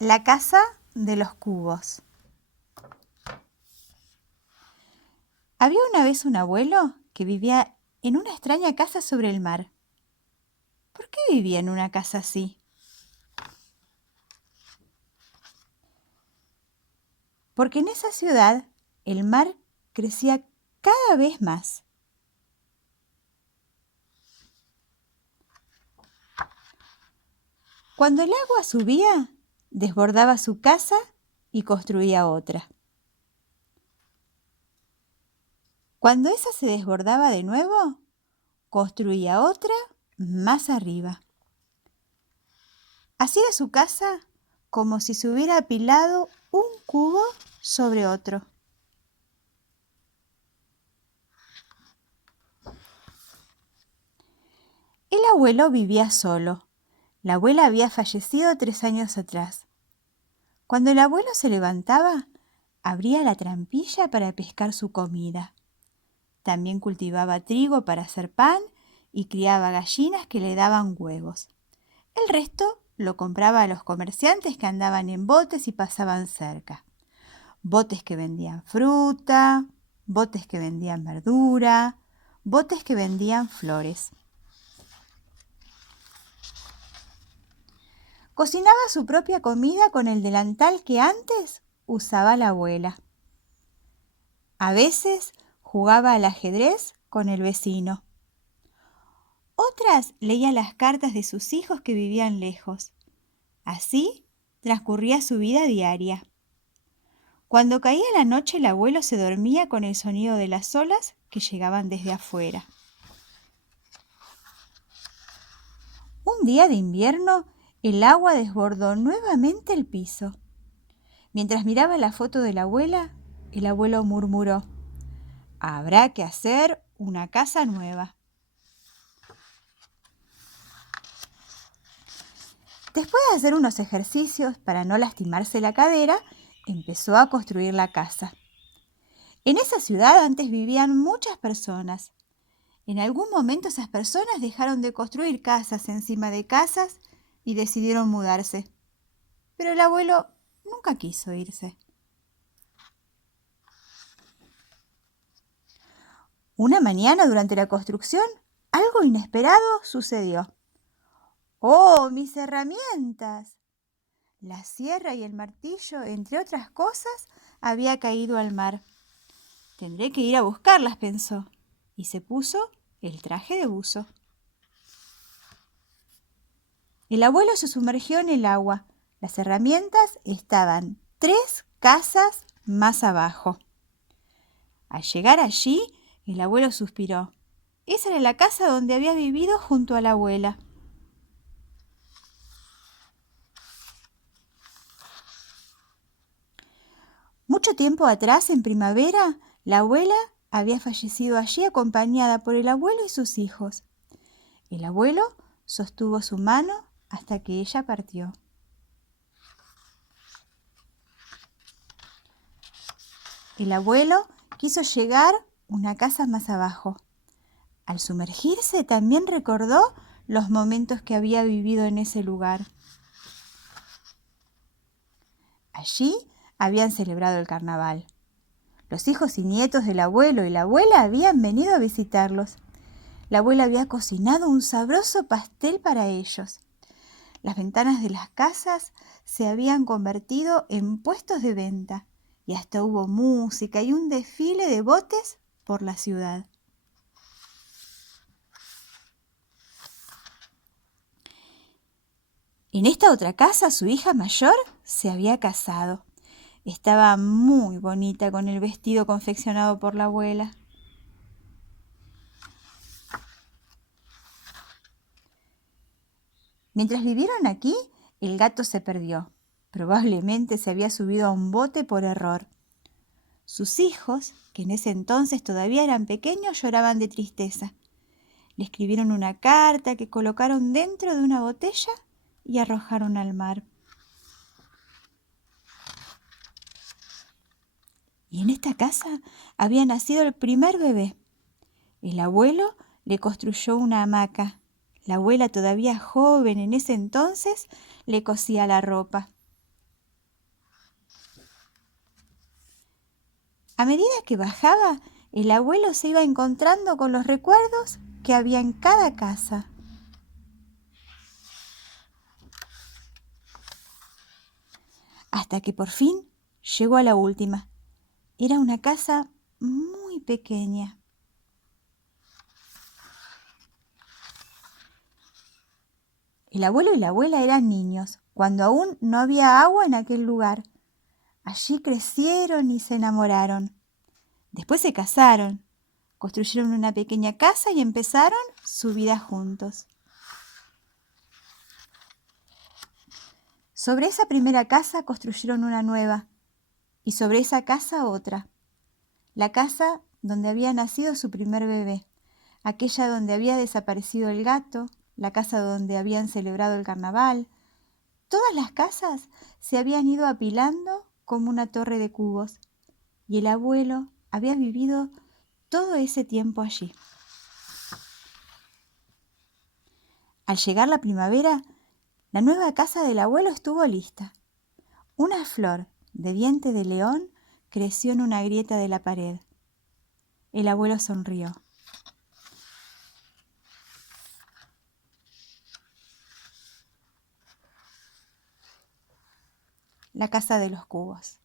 La casa de los cubos. Había una vez un abuelo que vivía en una extraña casa sobre el mar. ¿Por qué vivía en una casa así? Porque en esa ciudad el mar crecía cada vez más. Cuando el agua subía, desbordaba su casa y construía otra. Cuando esa se desbordaba de nuevo, construía otra más arriba. Hacía su casa como si se hubiera apilado un cubo sobre otro. El abuelo vivía solo. La abuela había fallecido 3 años atrás. Cuando el abuelo se levantaba, abría la trampilla para pescar su comida. También cultivaba trigo para hacer pan y criaba gallinas que le daban huevos. El resto lo compraba a los comerciantes que andaban en botes y pasaban cerca. Botes que vendían fruta, botes que vendían verdura, botes que vendían flores. Cocinaba su propia comida con el delantal que antes usaba la abuela. A veces jugaba al ajedrez con el vecino. Otras leía las cartas de sus hijos que vivían lejos. Así transcurría su vida diaria. Cuando caía la noche, el abuelo se dormía con el sonido de las olas que llegaban desde afuera. Un día de invierno, el agua desbordó nuevamente el piso. Mientras miraba la foto de la abuela, el abuelo murmuró: «Habrá que hacer una casa nueva». Después de hacer unos ejercicios para no lastimarse la cadera, empezó a construir la casa. En esa ciudad antes vivían muchas personas. En algún momento esas personas dejaron de construir casas encima de casas y decidieron mudarse. Pero el abuelo nunca quiso irse. Una mañana durante la construcción, algo inesperado sucedió. ¡Oh, mis herramientas! La sierra y el martillo, entre otras cosas, había caído al mar. Tendré que ir a buscarlas, pensó, y se puso el traje de buzo. El abuelo se sumergió en el agua. Las herramientas estaban 3 casas más abajo. Al llegar allí, el abuelo suspiró. Esa era la casa donde había vivido junto a la abuela. Mucho tiempo atrás, en primavera, la abuela había fallecido allí acompañada por el abuelo y sus hijos. El abuelo sostuvo su mano hasta que ella partió. El abuelo quiso llegar una casa más abajo. Al sumergirse también recordó los momentos que había vivido en ese lugar. Allí habían celebrado el carnaval. Los hijos y nietos del abuelo y la abuela habían venido a visitarlos. La abuela había cocinado un sabroso pastel para ellos. Las ventanas de las casas se habían convertido en puestos de venta y hasta hubo música y un desfile de botes por la ciudad. En esta otra casa, su hija mayor se había casado. Estaba muy bonita con el vestido confeccionado por la abuela. Mientras vivieron aquí, el gato se perdió. Probablemente se había subido a un bote por error. Sus hijos, que en ese entonces todavía eran pequeños, lloraban de tristeza. Le escribieron una carta que colocaron dentro de una botella y arrojaron al mar. Y en esta casa había nacido el primer bebé. El abuelo le construyó una hamaca. La abuela, todavía joven en ese entonces, le cosía la ropa. A medida que bajaba, el abuelo se iba encontrando con los recuerdos que había en cada casa. Hasta que por fin llegó a la última. Era una casa muy pequeña. El abuelo y la abuela eran niños, cuando aún no había agua en aquel lugar. Allí crecieron y se enamoraron. Después se casaron, construyeron una pequeña casa y empezaron su vida juntos. Sobre esa primera casa construyeron una nueva y sobre esa casa otra. La casa donde había nacido su primer bebé, aquella donde había desaparecido el gato, la casa donde habían celebrado el carnaval. Todas las casas se habían ido apilando como una torre de cubos y el abuelo había vivido todo ese tiempo allí. Al llegar la primavera, la nueva casa del abuelo estuvo lista. Una flor de diente de león creció en una grieta de la pared. El abuelo sonrió. La casa de los cubos.